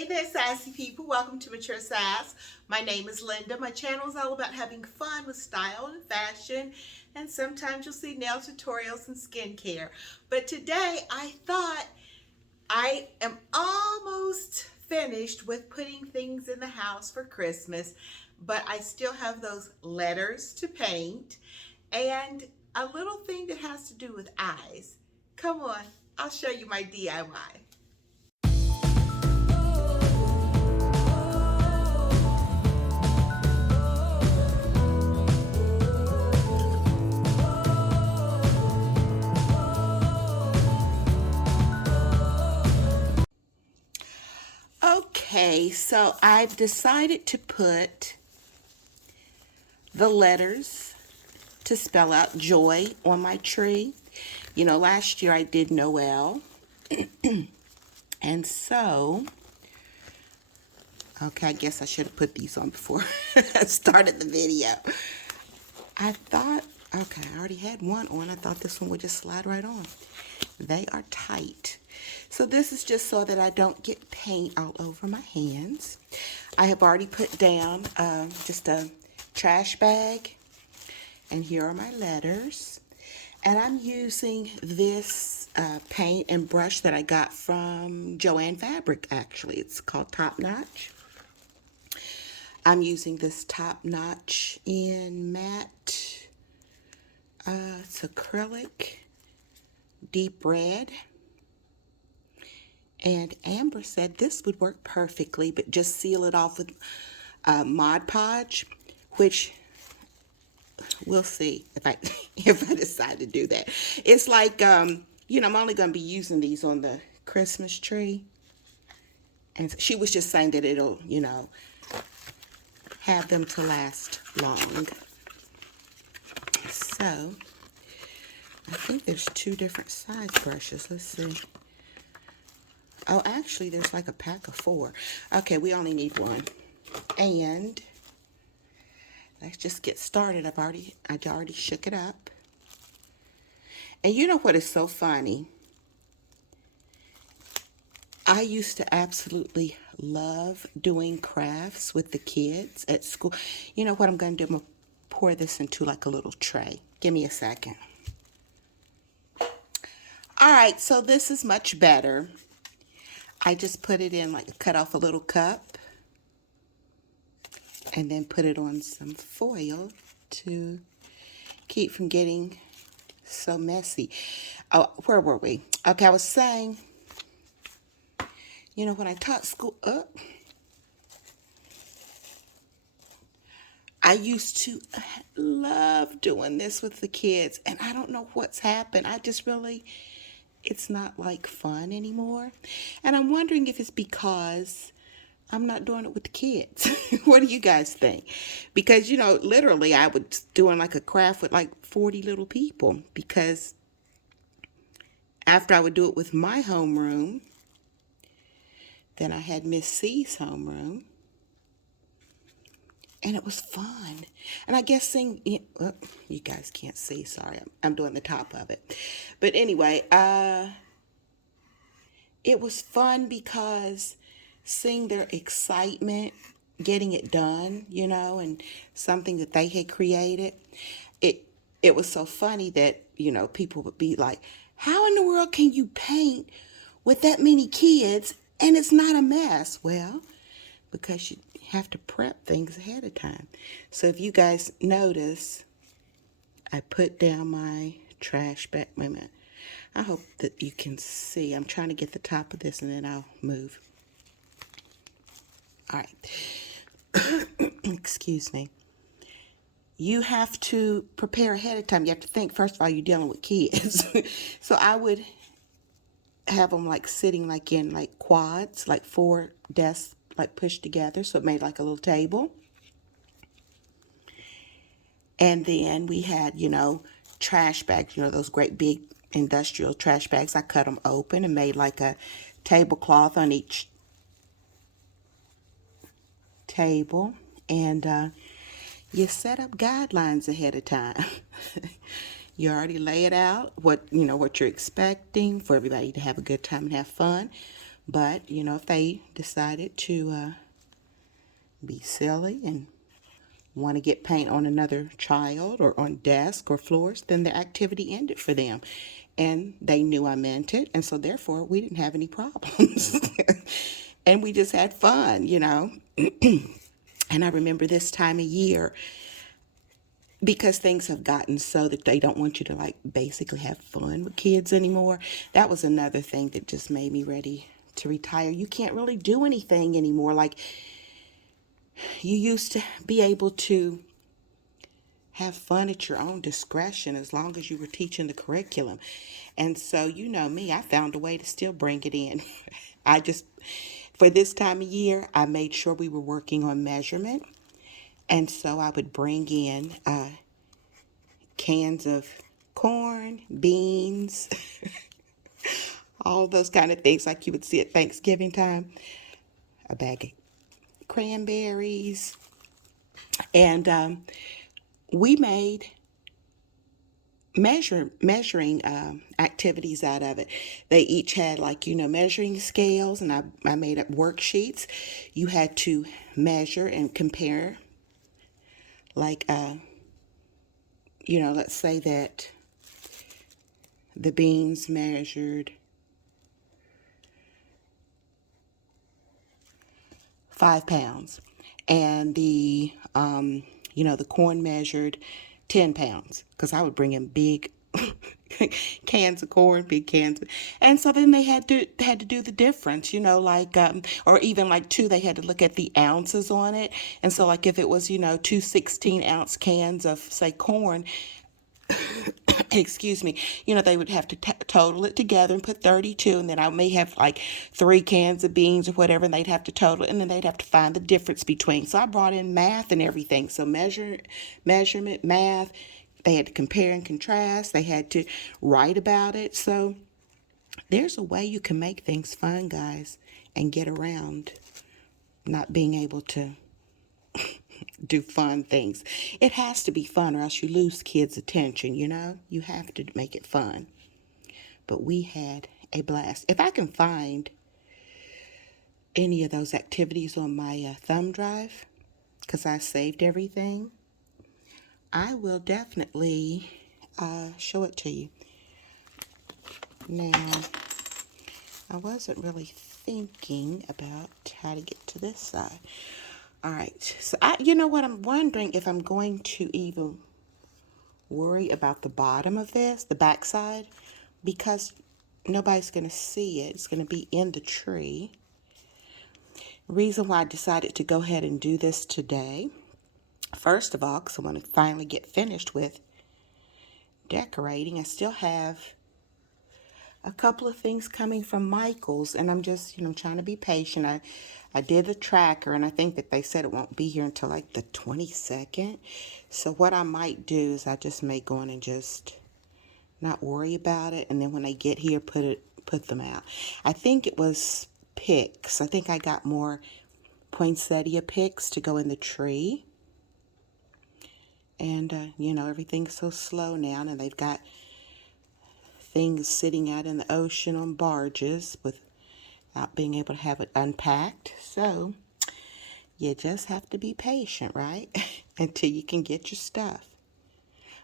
Hey there, sassy people. Welcome to Mature Sass. My name is Linda. My channel is all about having fun with style and fashion, and sometimes you'll see nail tutorials and skincare. But today I thought I am almost finished with putting things in the house for Christmas, but I still have those letters to paint and a little thing that has to do with eyes. Come on, I'll show you my DIY. Okay, so I've decided to put the letters to spell out joy on my tree. You know, last year I did Noel. And so, okay, I guess I should have put these on before I started the video. I thought, okay, I already had one on. I thought this one would just slide right on. They are tight. So this is just so that I don't get paint all over my hands. I have already put down just a trash bag. And here are my letters. And I'm using this paint and brush that I got from Joann Fabric, actually. It's called Top Notch. I'm using this Top Notch in matte. It's acrylic, deep red. And Amber said this would work perfectly, but just seal it off with Mod Podge, which we'll see if I if I decide to do that. It's like you know, I'm only going to be using these on the Christmas tree, and she was just saying that it'll, you know, have them to last long. So I think there's two different size brushes. Let's see. Oh, actually, there's like a pack of 4. Okay, we only need one. And let's just get started. I already shook it up. And you know what is so funny? I used to absolutely love doing crafts with the kids at school. You know what I'm going to do? I'm going to pour this into like a little tray. Give me a second. All right, so this is much better. I just put it in, like, cut off a little cup and then put it on some foil to keep from getting so messy. Oh, where were we? Okay, I was saying, you know, when I taught school, I used to love doing this with the kids, and I don't know what's happened. I just really, it's not like fun anymore. And I'm wondering if it's because I'm not doing it with the kids. What do you guys think? Because, you know, literally I was doing like a craft with like 40 little people, because after I would do it with my homeroom, then I had Miss C's homeroom, and it was fun. And I guess you guys can't see, sorry, I'm doing the top of it. But anyway, it was fun because seeing their excitement, getting it done, you know, and something that they had created, it was so funny that, you know, people would be like, how in the world can you paint with that many kids and it's not a mess? Well, because you have to prep things ahead of time. So if you guys notice, I put down my trash bag. Wait a minute. I hope that you can see. I'm trying to get the top of this and then I'll move. All right. Excuse me. You have to prepare ahead of time. You have to think, first of all, you're dealing with kids. So I would have them like sitting like in like quads, like 4 desks like pushed together. So it made like a little table. And then we had, you know, trash bags, you know, those great big industrial trash bags. I cut them open and made like a tablecloth on each table. And you set up guidelines ahead of time. You already lay it out, what you're expecting for everybody to have a good time and have fun. But, if they decided to be silly and want to get paint on another child or on desk or floors, then the activity ended for them. And they knew I meant it, and so therefore we didn't have any problems. And we just had fun. And I remember this time of year, because things have gotten so that they don't want you to like basically have fun with kids anymore. That was another thing that just made me ready to retire. You can't really do anything anymore. Like, you used to be able to have fun at your own discretion as long as you were teaching the curriculum. And so, you know me, I found a way to still bring it in. I just, for this time of year, I made sure we were working on measurement. And so I would bring in cans of corn, beans, all those kind of things like you would see at Thanksgiving time, a bag of cranberries. And we made measuring activities out of it. They each had measuring scales, and I made up worksheets. You had to measure and compare, like let's say that the beans measured 5 pounds, and the corn measured 10 pounds, because I would bring in big cans of corn, big cans. And so then they had to do the difference, or even like two, they had to look at the ounces on it. And so like if it was, two 16-ounce cans of, say, corn, excuse me, they would have to total it together and put 32, and then I may have like 3 cans of beans or whatever, and they'd have to total it, and then they'd have to find the difference between. So I brought in math and everything. So measurement, math, they had to compare and contrast, they had to write about it. So there's a way you can make things fun, guys, and get around not being able to do fun things. It has to be fun, or else you lose kids' attention, You have to make it fun. But we had a blast. If I can find any of those activities on my thumb drive, because I saved everything, I will definitely show it to you. Now, I wasn't really thinking about how to get to this side. All right, so you know what, I'm wondering if I'm going to even worry about the bottom of this, the back side, because nobody's going to see it. It's going to be in the tree. Reason why I decided to go ahead and do this today, first of all, because I want to finally get finished with decorating. I still have a couple of things coming from Michael's, and I'm just, trying to be patient. I did a tracker, and I think that they said it won't be here until like the 22nd. So what I might do is I just may go in and just not worry about it, and then when they get here, put them out. I think it was picks. I think I got more poinsettia picks to go in the tree. And, everything's so slow now, and they've got things sitting out in the ocean on barges without being able to have it unpacked. So you just have to be patient, right? Until you can get your stuff.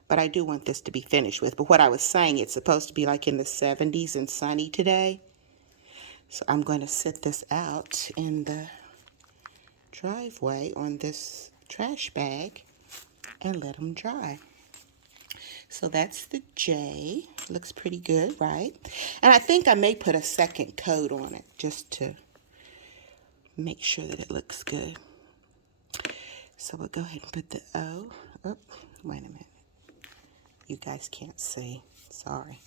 But I do want this to be finished with. But what I was saying, it's supposed to be like in the 70s and sunny today. So I'm going to sit this out in the driveway on this trash bag and let them dry. So that's the J. Looks pretty good, right? And I think I may put a second coat on it just to make sure that it looks good. So we'll go ahead and put the O. Oh, wait a minute. You guys can't see. Sorry.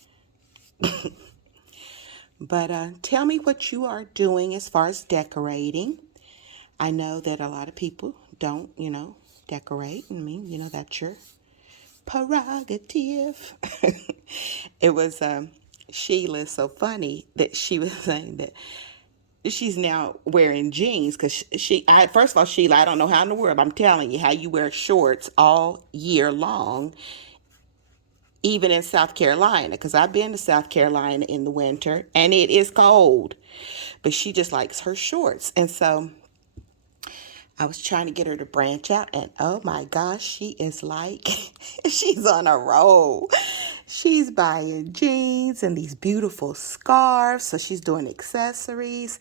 But tell me what you are doing as far as decorating. I know that a lot of people don't, decorate. I mean, that's your prerogative. It was Sheila's so funny that she was saying that she's now wearing jeans because first of all, Sheila, I don't know how in the world, I'm telling you, how you wear shorts all year long even in South Carolina, because I've been to South Carolina in the winter and it is cold. But she just likes her shorts. And so I was trying to get her to branch out, and oh my gosh, she is like, she's on a roll. She's buying jeans and these beautiful scarves. So she's doing accessories.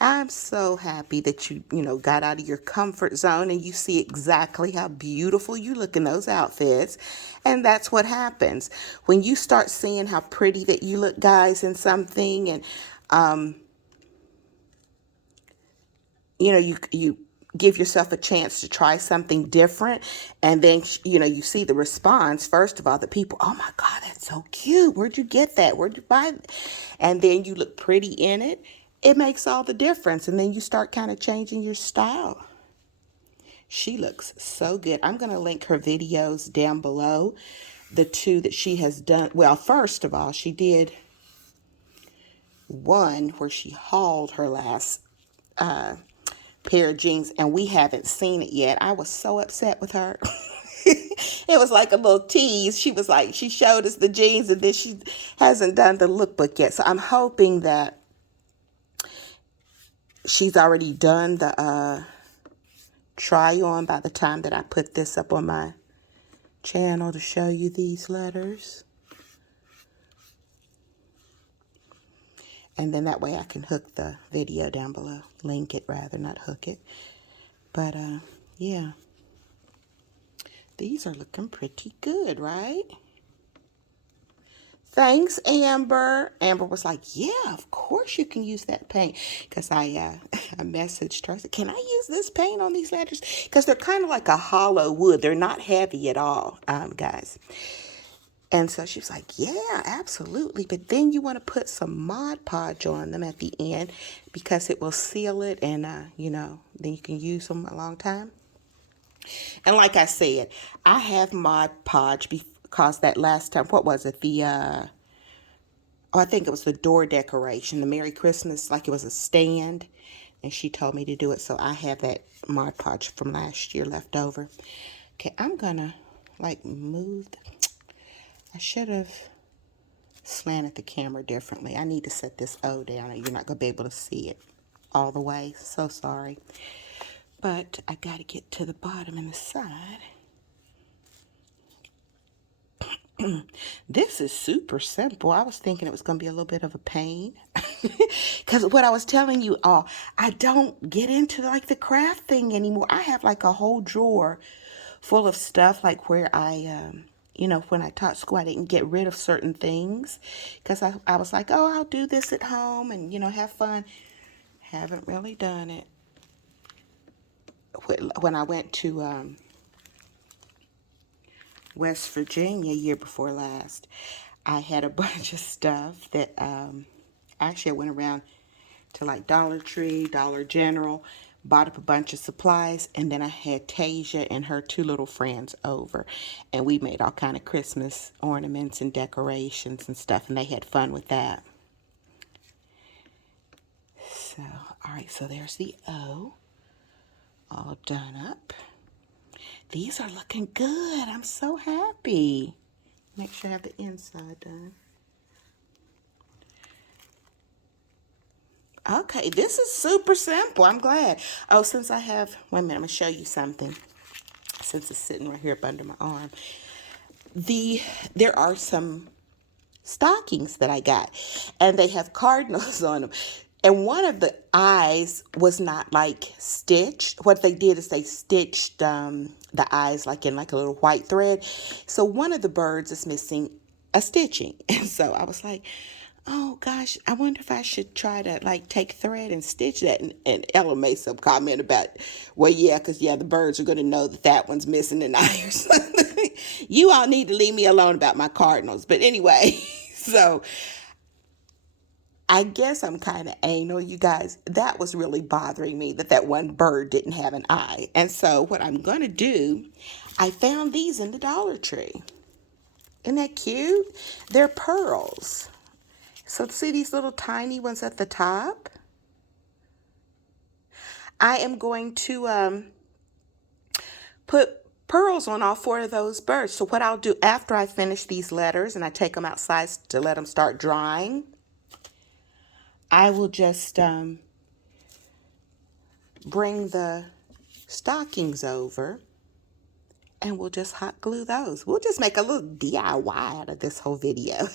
I'm so happy that you got out of your comfort zone and you see exactly how beautiful you look in those outfits. And that's what happens when you start seeing how pretty that you look, guys, in something. And you give yourself a chance to try something different, and then you see the response. First of all, the people, oh my God, that's so cute, where'd you get that, where'd you buy it? And then you look pretty in it. It makes all the difference, and then you start kind of changing your style. She looks so good. I'm going to link her videos down below, the two that she has done. Well, first of all, she did one where she hauled her last pair of jeans, and we haven't seen it yet. I was so upset with her. It was like a little tease. She was like, she showed us the jeans, and then she hasn't done the lookbook yet. So I'm hoping that she's already done the try on by the time that I put this up on my channel to show you these letters. And then that way I can hook the video down below. Link it rather, not hook it. But yeah. These are looking pretty good, right? Thanks, Amber. Amber was like, yeah, of course you can use that paint. Because I messaged her. I said, can I use this paint on these letters? Because they're kind of like a hollow wood. They're not heavy at all, guys. And so she was like, yeah, absolutely. But then you want to put some Mod Podge on them at the end because it will seal it, and, then you can use them a long time. And like I said, I have Mod Podge because that last time, what was it? I think it was the door decoration, the Merry Christmas, like it was a stand. And she told me to do it. So I have that Mod Podge from last year left over. Okay, I'm going to move. I should have slanted the camera differently. I need to set this O down, and you're not going to be able to see it all the way. So sorry. But I got to get to the bottom and the side. This is super simple. I was thinking it was going to be a little bit of a pain. Because what I was telling you all, I don't get into the craft thing anymore. I have a whole drawer full of stuff where I, when I taught school, I didn't get rid of certain things. Because I was like, oh, I'll do this at home and, have fun. Haven't really done it. When I went to West Virginia year before last, I had a bunch of stuff that actually I went around to Dollar Tree, Dollar General, bought up a bunch of supplies, and then I had Tasia and her two little friends over, and we made all kind of Christmas ornaments and decorations and stuff, and they had fun with that. So, all right, so there's the O all done up. These are looking good. I'm so happy. Make sure I have the inside done. Okay, this is super simple. I'm glad. Oh, since I have, wait a minute, I'm going to show you something. Since it's sitting right here up under my arm. There are some stockings that I got, and they have cardinals on them. And one of the eyes was not stitched. What they did is they stitched the eyes in a little white thread. So one of the birds is missing a stitching. And so I was like, oh gosh, I wonder if I should try to take thread and stitch that. And Ella made some comment about, well, yeah, because the birds are going to know that one's missing an eye or something. You all need to leave me alone about my cardinals. But anyway, so I guess I'm kind of anal, you guys. That was really bothering me that one bird didn't have an eye. And so what I'm going to do, I found these in the Dollar Tree. Isn't that cute? They're pearls. So see these little tiny ones at the top? I am going to put pearls on all 4 of those birds. So what I'll do after I finish these letters and I take them outside to let them start drying, I will just bring the stockings over and we'll just hot glue those. We'll just make a little DIY out of this whole video.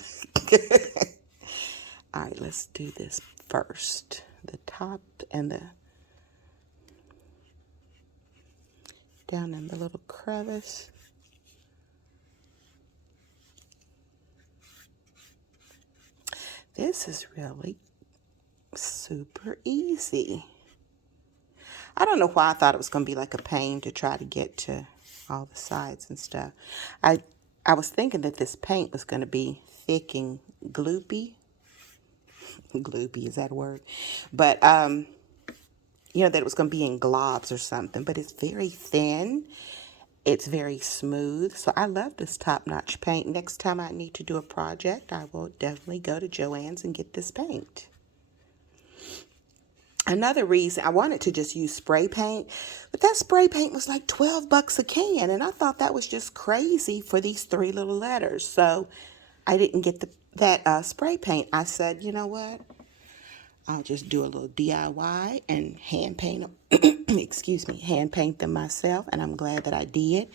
All right, let's do this first. The top and the down in the little crevice. This is really super easy. I don't know why I thought it was going to be like a pain to try to get to all the sides and stuff. I was thinking that this paint was going to be thick and gloopy. Gloopy, is that a word? But, you know, that it was going to be in globs or something. But it's very thin. It's very smooth. So I love this top-notch paint. Next time I need to do a project, I will definitely go to Joann's and get this paint. Another reason I wanted to just use spray paint, but that spray paint was like 12 bucks a can, and I thought that was just crazy for these 3 little letters. So I didn't get that spray paint. I said, you know what? I'll just do a little DIY and hand paint them. Excuse me, hand paint them myself, and I'm glad that I did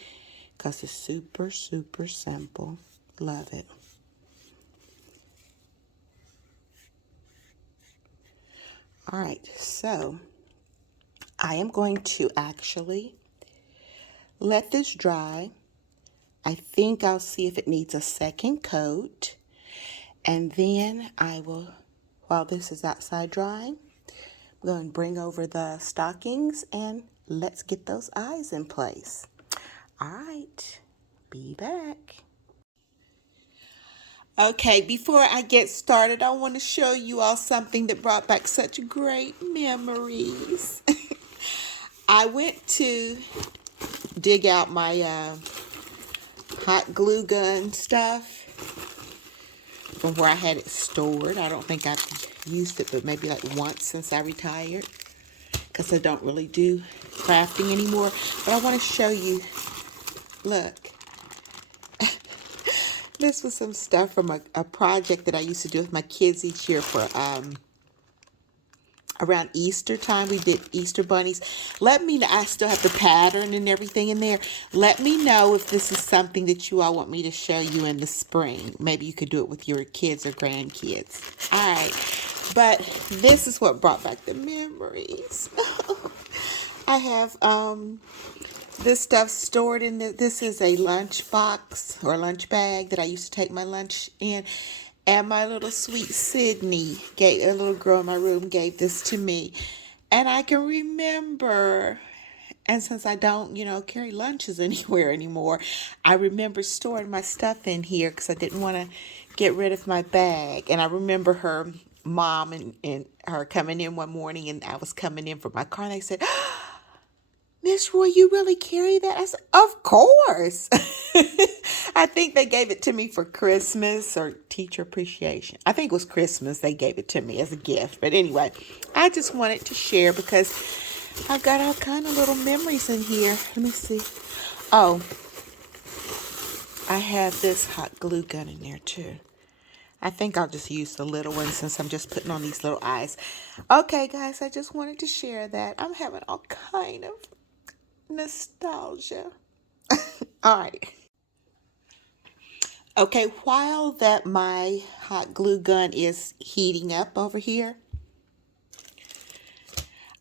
because it's super, super simple. Love it. All right, so I am going to actually let this dry. I think I'll see if it needs a second coat. And then I will, while this is outside drying, I'm going to bring over the stockings and let's get those eyes in place. All right, be back. Okay, before I get started, I want to show you all something that brought back such great memories. I went to dig out my hot glue gun stuff from where I had it stored. I don't think I've used it, but maybe like once since I retired, because I don't really do crafting anymore. But I want to show you, look. This was some stuff from a project that I used to do with my kids each year for around Easter time. We did Easter bunnies. Let me know. I still have the pattern and everything in there. Let me know if this is something that you all want me to show you in the spring. Maybe you could do it with your kids or grandkids. All right. But this is what brought back the memories. I have this stuff stored in this is a lunch box or lunch bag that I used to take my lunch in. And my little sweet Sydney, a little girl in my room, gave this to me. And I can remember, and since I don't, carry lunches anywhere anymore, I remember storing my stuff in here because I didn't want to get rid of my bag. And I remember her mom and her coming in one morning, and I was coming in from my car, and they said, Miss Roy, you really carry that? I said, of course. I think they gave it to me for Christmas or teacher appreciation. I think it was Christmas they gave it to me as a gift. But anyway, I just wanted to share because I've got all kind of little memories in here. Let me see. Oh, I have this hot glue gun in there too. I think I'll just use the little one since I'm just putting on these little eyes. Okay, guys, I just wanted to share that. I'm having all kind of nostalgia. All right. Okay, while that my hot glue gun is heating up over here,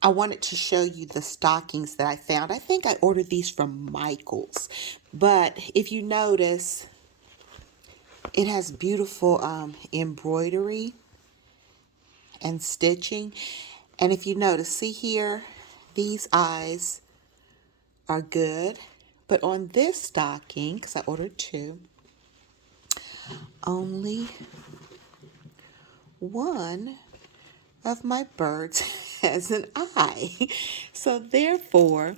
I wanted to show you the stockings that I found. I think I ordered these from Michael's, but if you notice, it has beautiful embroidery and stitching. And if you notice, see here, these eyes are good, but on this stocking, because I ordered 2, only one of my birds has an eye. So therefore,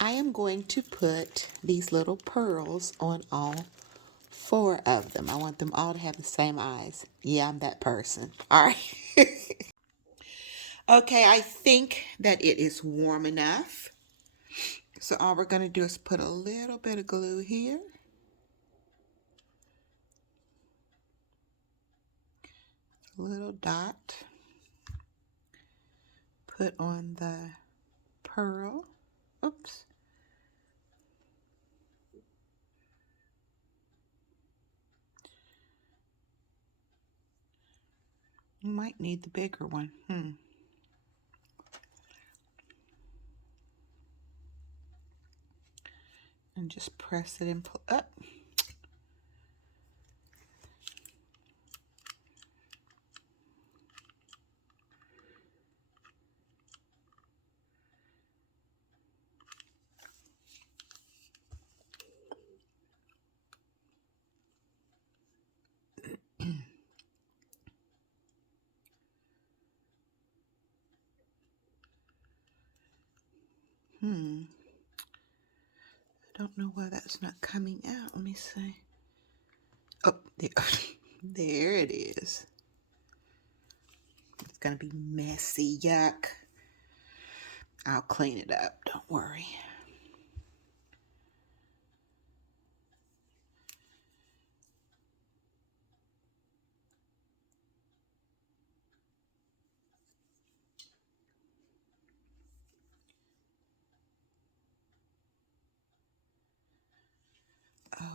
I am going to put these little pearls on all 4 of them. I want them all to have the same eyes. Yeah, I'm that person. All right. Okay, I think that it is warm enough. So all we're going to do is put a little bit of glue here. A little dot. Put on the pearl. Oops. You might need the bigger one. And just press it and pull up. I don't know why that's not coming out. Let me see. Oh, there, there it is. It's gonna be messy, yuck. I'll clean it up, don't worry.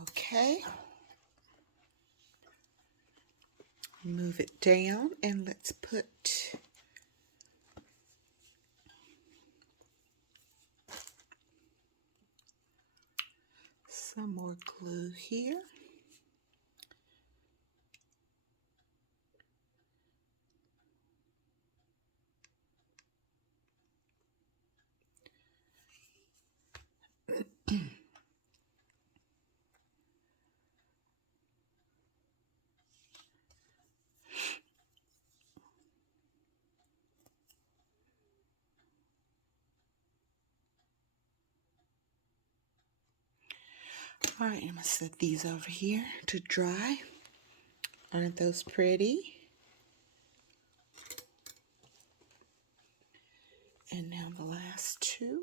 Okay. Move it down and let's put some more glue here. All right, I'm gonna set these over here to dry. Aren't those pretty? And now the last two.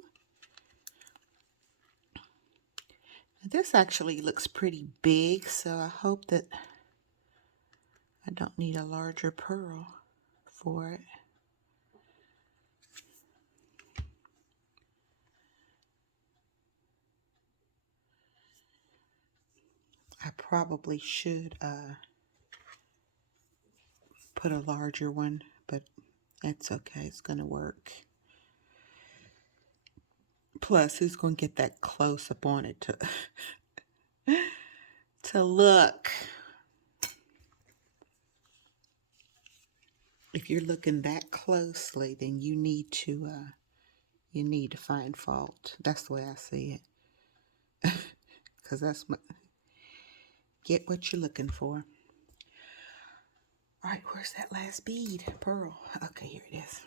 This actually looks pretty big, so I hope that I don't need a larger pearl for it. I probably should put a larger one, but it's okay. It's going to work. Plus, who's going to get that close up on it to look? If you're looking that closely, then you need to find fault. That's the way I see it. Because get what you're looking for. All right, where's that last bead? Pearl. Okay, here it is.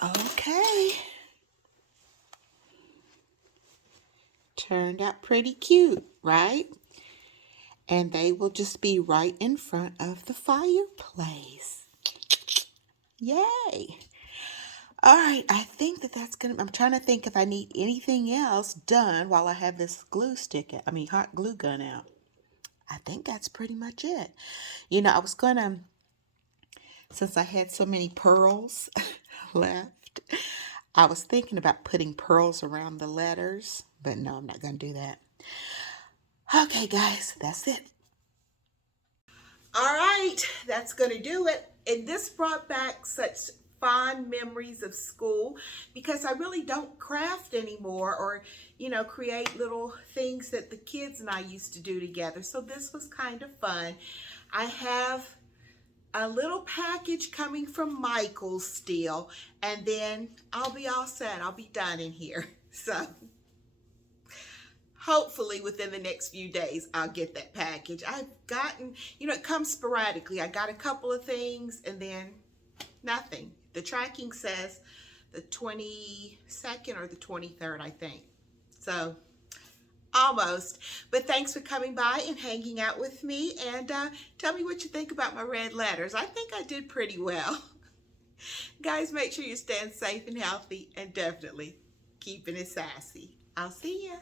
Okay. Turned out pretty cute, right? And they will just be right in front of the fireplace. Yay. All right, I think that's gonna, I'm trying to think if I need anything else done while I have this hot glue gun out. I think that's pretty much it. You know, I was gonna, since I had so many pearls left, I was thinking about putting pearls around the letters, but no, I'm not gonna do that. Okay, guys, that's it. All right, that's going to do it. And this brought back such fond memories of school because I really don't craft anymore or, create little things that the kids and I used to do together. So this was kind of fun. I have a little package coming from Michael's still, and then I'll be all set. I'll be done in here. So hopefully within the next few days, I'll get that package. I've gotten, it comes sporadically. I got a couple of things and then nothing. The tracking says the 22nd or the 23rd, I think. So almost. But thanks for coming by and hanging out with me, and tell me what you think about my red letters. I think I did pretty well. Guys, make sure you're staying safe and healthy, and definitely keeping it sassy. I'll see ya.